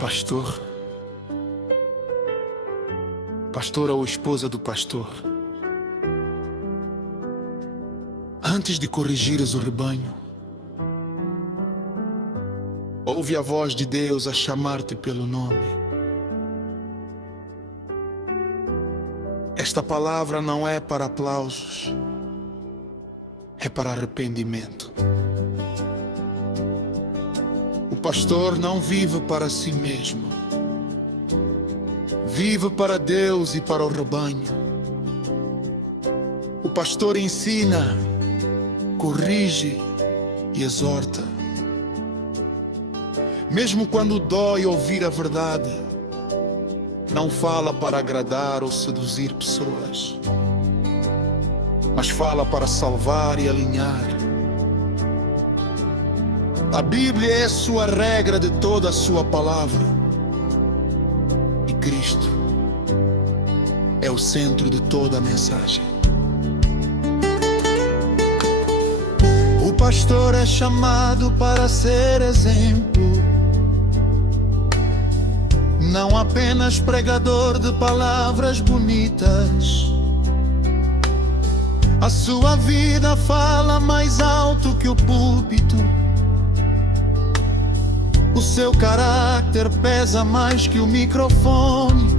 pastor. Pastora ou esposa do pastor. Antes de corrigires o rebanho, ouve a voz de Deus a chamar-te pelo nome. Esta palavra não é para aplausos, é para arrependimento. O pastor não vive para si mesmo, vive para Deus e para o rebanho. O pastor ensina, corrige e exorta. Mesmo quando dói ouvir a verdade, não fala para agradar ou seduzir pessoas, mas fala para salvar e alinhar. A Bíblia é a sua regra de toda a sua palavra, e Cristo é o centro de toda a mensagem. O pastor é chamado para ser exemplo, não apenas pregador de palavras bonitas. A sua vida fala mais alto que o púlpito. O seu caráter pesa mais que o microfone.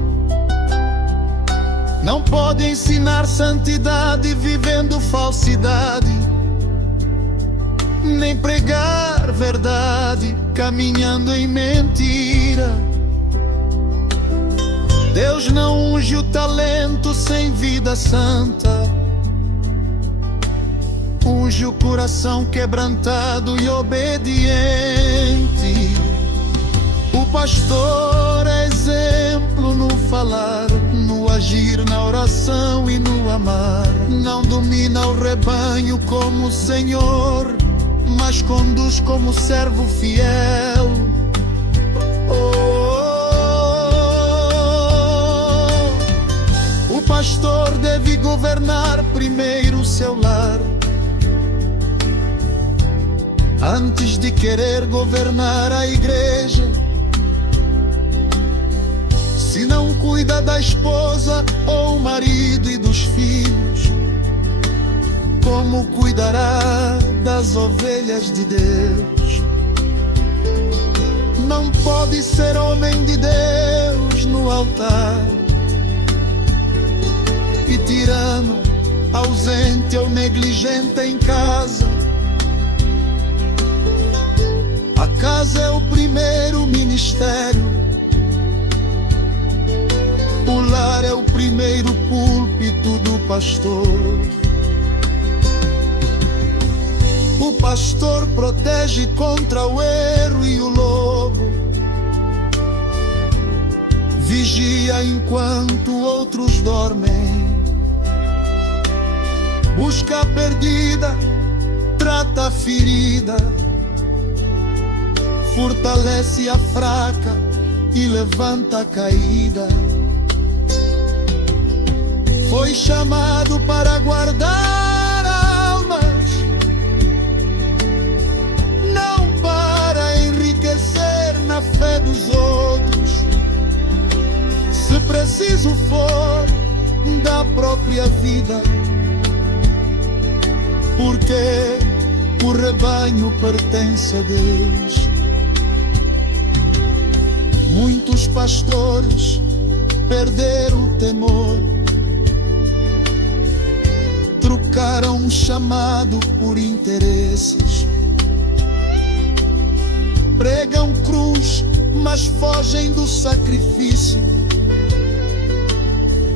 Não pode ensinar santidade vivendo falsidade, nem pregar verdade caminhando em mentira. Deus não unge o talento sem vida santa, unge o coração quebrantado e obediente. O pastor é exemplo no falar, no agir, na oração e no amar. Não domina o rebanho como Senhor, mas conduz como servo fiel. O pastor deve governar primeiro o seu lar, antes de querer governar a igreja. Se não cuida da esposa ou marido e dos filhos, como cuidará das ovelhas de Deus? Não pode ser homem de Deus no altar e tirano, ausente ou negligente em casa. A casa é o primeiro ministério, o lar é o primeiro púlpito do pastor. O pastor protege contra o erro e o lobo, vigia enquanto outros dormem. Busca a perdida, trata a ferida, fortalece a fraca e levanta a caída. Foi chamado para guardar almas, não para enriquecer na fé dos outros. Se preciso for, da própria vida, porque o rebanho pertence a Deus. Muitos pastores perderam o temor, trocaram o chamado por interesses. Pregam cruz, mas fogem do sacrifício.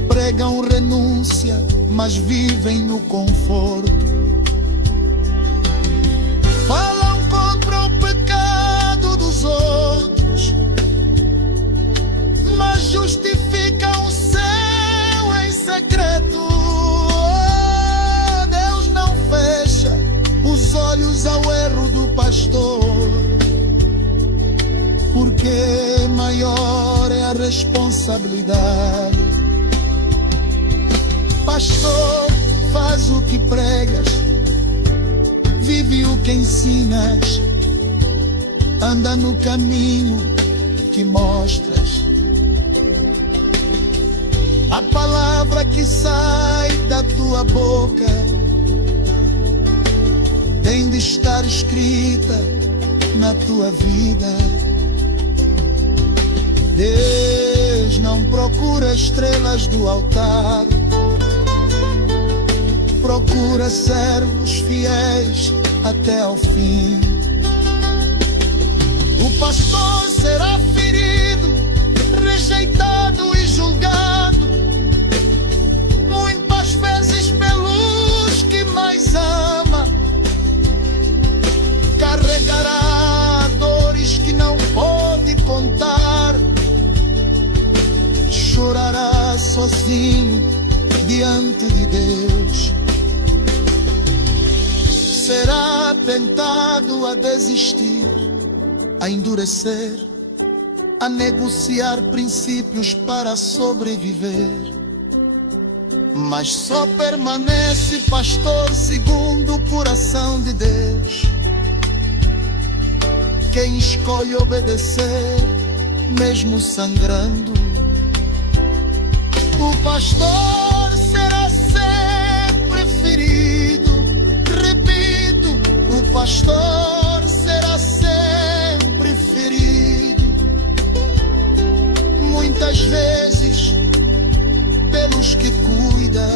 Pregam renúncia, mas vivem no conforto. Falam contra o pecado dos outros, mas justificam o seu em secreto. Deus não fecha os olhos ao erro do pastor, porque maior é a responsabilidade. Pastor, faz o que pregas, vive o que ensinas, anda no caminho, que mostras. A palavra que sai da tua boca tem de estar escrita na tua vida. Deus não procura estrelas do altar, procura servos fiéis até ao fim. O pastor será ferido, rejeitado e julgado, muitas vezes pelos que mais ama. Carregará dores que não pode contar, chorará sozinho diante de Deus. Será tentado a desistir, a endurecer, a negociar princípios para sobreviver. Mas só permanece pastor segundo o coração de Deus quem escolhe obedecer, mesmo sangrando. O pastor será sempre ferido, repito, o pastor será sempre ferido, muitas vezes pelos que cuida.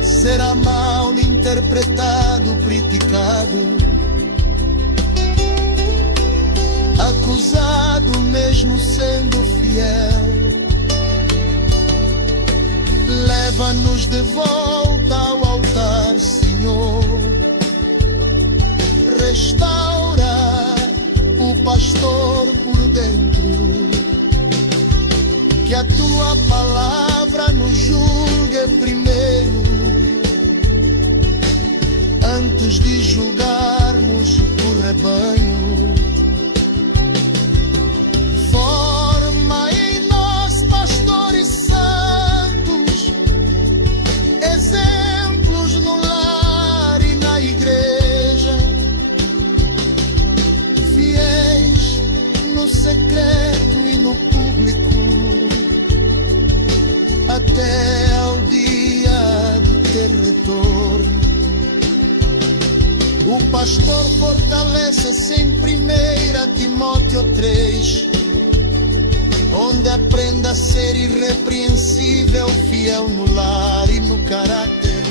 Será mal interpretado, criticado, acusado mesmo sendo fiel. Leva-nos de volta ao altar, Senhor. Restaura o pastor por dentro, que a tua palavra nos julgue primeiro, antes de julgarmos o rebanho. Forma em nós pastores santos, exemplos no lar e na igreja, fiéis no secreto e no público, até ao dia do teu retorno. O pastor fortalece-se em 1 Timóteo 3, onde aprenda a ser irrepreensível, fiel no lar e no caráter.